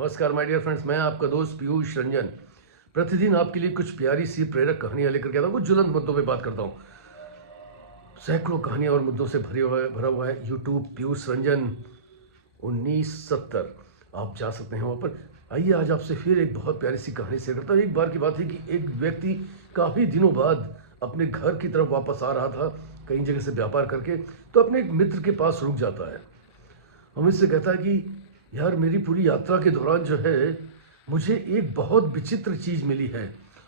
नमस्कार my dear friends, मैं आपका दोस्त पीयूष रंजन प्रतिदिन आपके लिए कुछ प्यारी सी प्रेरक कहानियां लेकर के आता हूँ। कुछ ज्वलंत मुद्दों पे बात करता हूँ। सैकड़ों कहानियां और मुद्दों से भरा हुआ है यूट्यूब पीयूष रंजन 1970। आप जा सकते हैं वहाँ पर। आइए आज आपसे फिर एक बहुत प्यारी सी कहानी शेयर करता हूँ। एक बार की बात है कि एक व्यक्ति काफ़ी दिनों बाद अपने घर की तरफ वापस आ रहा था, कई जगह से व्यापार करके, तो अपने एक मित्र के पास रुक जाता है। अमित से कहता है कि यार, मेरी पूरी यात्रा के दौरान जो है मुझे एक बहुत विचित्र चीज़ मिली है,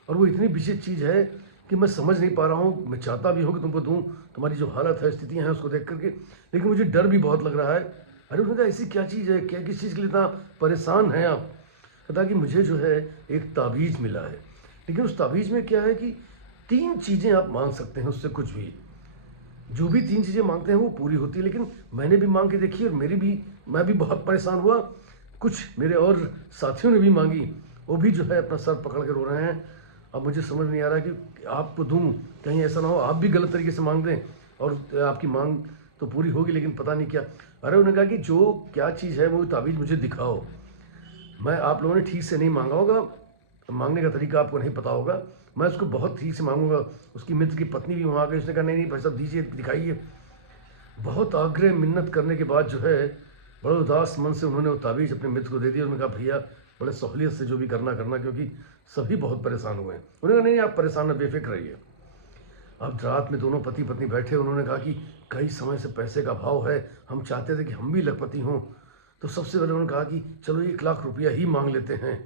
और वो इतनी विचित्र चीज़ है कि मैं समझ नहीं पा रहा हूँ। मैं चाहता भी हूँ कि तुमको दूँ, तुम्हारी जो हालत है, स्थितियाँ हैं, उसको देख करके, लेकिन मुझे डर भी बहुत लग रहा है। अरे उन्होंने कहा, ऐसी क्या चीज़ है, क्या किस चीज़ के लिए इतना परेशान हैं आप? कहता कि मुझे जो है एक ताबीज़ मिला है, लेकिन उस ताबीज़ में क्या है कि 3 चीज़ें आप मांग सकते हैं उससे, कुछ भी, जो भी 3 चीज़ें मांगते हैं वो पूरी होती है। लेकिन मैंने भी मांग के देखी और मैं भी बहुत परेशान हुआ। कुछ मेरे और साथियों ने भी मांगी, वो भी जो है अपना सर पकड़ के रो रहे हैं। अब मुझे समझ नहीं आ रहा कि आपको दूं, कहीं ऐसा ना हो आप भी गलत तरीके से मांग दें और आपकी मांग तो पूरी होगी लेकिन पता नहीं क्या। अरे उन्होंने कहा कि जो क्या चीज़ है वो ताबीज़ मुझे दिखाओ। मैं आप लोगों ने ठीक से नहीं मांगा होगा, मांगने का तरीका आपको नहीं पता होगा। मैं उसको बहुत ठीक से मांगूंगा। उसकी मित्र की पत्नी भी वहाँ आ गई। उसने कहा, नहीं नहीं भाई साहब, दीजिए, दिखाइए। बहुत आग्रह मिन्नत करने के बाद जो है बड़े उदास मन से उन्होंने वो ताबीज़ अपने मित्र को दे दिया। उन्होंने कहा, भैया बड़े सहूलियत से जो भी करना, क्योंकि सभी बहुत परेशान हुए हैं। उन्होंने कहा, नहीं आप परेशान न, बेफिक्र रहिए। अब रात में दोनों पति पत्नी बैठे। उन्होंने कहा कि कई समय से पैसे का अभाव है, हम चाहते थे कि हम भी लखपति हों। तो सबसे पहले उन्होंने कहा कि चलो 1 लाख रुपया ही मांग लेते हैं।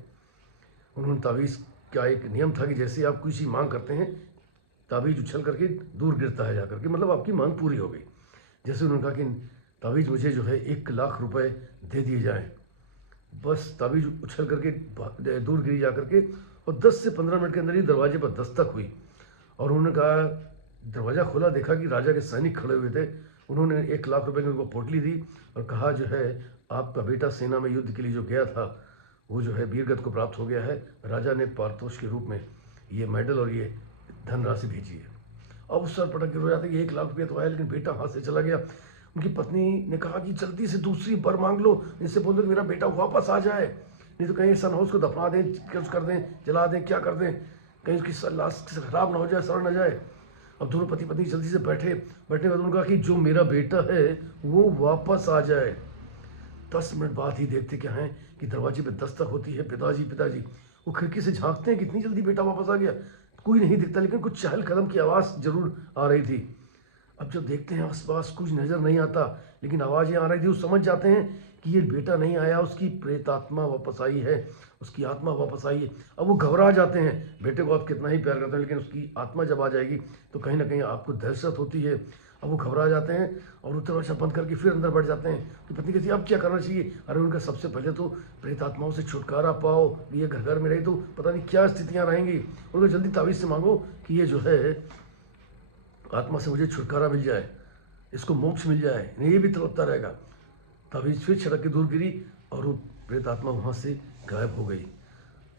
उन्होंने ताबीज़ का एक नियम था कि जैसे आप कोई चीज़ मांग करते हैं, ताबीज़ उछल करके दूर गिरता है जाकर के, मतलब आपकी मांग पूरी हो गई। जैसे उन्होंने कहा कि ताबीज़ मुझे जो है 1 लाख रुपए दे दिए जाएं। बस ताबीज़ उछल करके दूर गिरी जा करके, और 10 से 15 मिनट के अंदर ही दरवाजे पर दस्तक हुई। और उन्होंने कहा, दरवाज़ा खोला, देखा कि राजा के सैनिक खड़े हुए थे। उन्होंने 1 लाख रुपए की उनको पोटली दी और कहा, जो है आपका बेटा सेना में युद्ध के लिए जो गया था वो जो है वीरगति को प्राप्त हो गया है। राजा ने पारितोष के रूप में ये मेडल और ये धनराशि भेजी है। अब उस सर पटक के रो जाते कि 1 लाख रुपया तो आया लेकिन बेटा हाथ से चला गया। उनकी पत्नी ने कहा कि जल्दी से दूसरी बार मांग लो, इससे बोल दो कि मेरा बेटा वापस आ जाए, नहीं तो कहीं ऐसा ना हो उसको दफना दें, कुछ कर दें, जला दें, क्या कर दें, कहीं उसकी लाश खराब ना हो जाए, सड़ ना जाए। अब दोनों पति पत्नी जल्दी से बैठने के बाद उन्होंने कहा कि जो मेरा बेटा है वो वापस आ जाए। 10 मिनट बाद ही देखते क्या है कि दरवाजे पे दस्तक होती है। पिताजी पिताजी। वो खिड़की से झांकते हैं, कितनी जल्दी बेटा वापस आ गया। कोई नहीं दिखता, लेकिन कुछ चहल कदम की आवाज़ जरूर आ रही थी। अब जब देखते हैं आसपास कुछ नज़र नहीं आता, लेकिन आवाज़ें आ रही थी। वो समझ जाते हैं कि ये बेटा नहीं आया, उसकी प्रेतात्मा वापस आई है, उसकी आत्मा वापस आई है। अब वो घबरा जाते हैं। बेटे को आप कितना ही प्यार करते हैं, लेकिन उसकी आत्मा जब आ जाएगी तो कहीं ना कहीं आपको दहशत होती है। अब वो घबरा जाते हैं और वो दरवाजा बंद करके फिर अंदर बैठ जाते हैं। तो पत्नी कहती है, अब क्या करना चाहिए? अरे उनका सबसे पहले तो प्रेत आत्माओं से छुटकारा पाओ। ये घर घर में रही तो पता नहीं क्या स्थितियाँ रहेंगी। उनको जल्दी ताबीज़ से मांगो कि ये जो है आत्मा से मुझे छुटकारा मिल जाए, इसको मोक्ष मिल जाए, नहीं ये भी तड़पता रहेगा। ताबीज़ फिर छटक के दूर गिरी और वो प्रेत आत्मा वहाँ से गायब हो गई।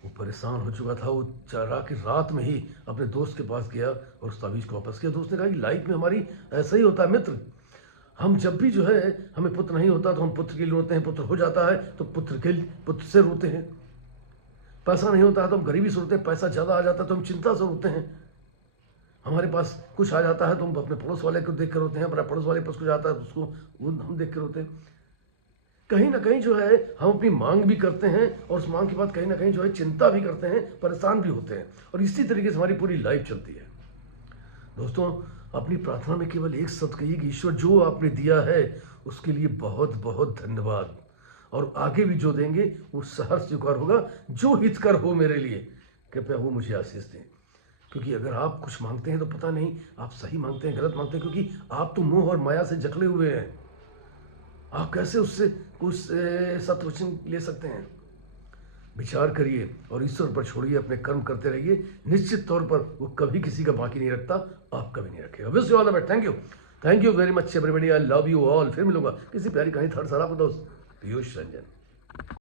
वो परेशान हो चुका था। वो चाह कि रात में ही अपने दोस्त के पास गया और उस ताबीज़ को वापस किया। दोस्त ने कहा कि लाइफ में हमारी ऐसा ही होता है मित्र। हम जब भी जो है हमें पुत्र नहीं होता तो हम पुत्र के लिए रोते हैं, पुत्र हो जाता है तो पुत्र से रोते हैं। पैसा नहीं होता है तो हम गरीबी से रोते हैं, पैसा ज़्यादा आ जाता है तो हम चिंता से रोते हैं। हमारे पास कुछ आ जाता है तो हम अपने पड़ोस वाले को देख कर रोते हैं, हमारा पड़ोस वाले के पास कुछ आता है तो उसको वो हम देख कर रोते हैं। कहीं ना कहीं जो है हम अपनी मांग भी करते हैं और उस मांग के बाद कहीं ना कहीं जो है चिंता भी करते हैं, परेशान भी होते हैं, और इसी तरीके से हमारी पूरी लाइफ चलती है। दोस्तों, अपनी प्रार्थना में केवल एक शब्द कहिए कि ईश्वर जो आपने दिया है उसके लिए बहुत बहुत धन्यवाद, और आगे भी जो देंगे वो सहर्ष स्वीकार होगा। जो हितकर हो मेरे लिए, कृपया वो मुझे आशीष दें। क्योंकि अगर आप कुछ मांगते हैं तो पता नहीं आप सही मांगते हैं, गलत मांगते हैं, क्योंकि आप तो मोह और माया से जकड़े हुए हैं। आप कैसे उससे कुछ सत्य वचन ले सकते हैं? विचार करिए और ईश्वर पर छोड़िए, अपने कर्म करते रहिए। निश्चित तौर पर वो कभी किसी का बाकी नहीं रखता, आपका भी नहीं रखेगा। Wish you all the best. Thank you very much everybody. I love you all. फिर मिलूंगा किसी प्यारी कहानी थर्ड सारा दोस्त पीयूष रंजन।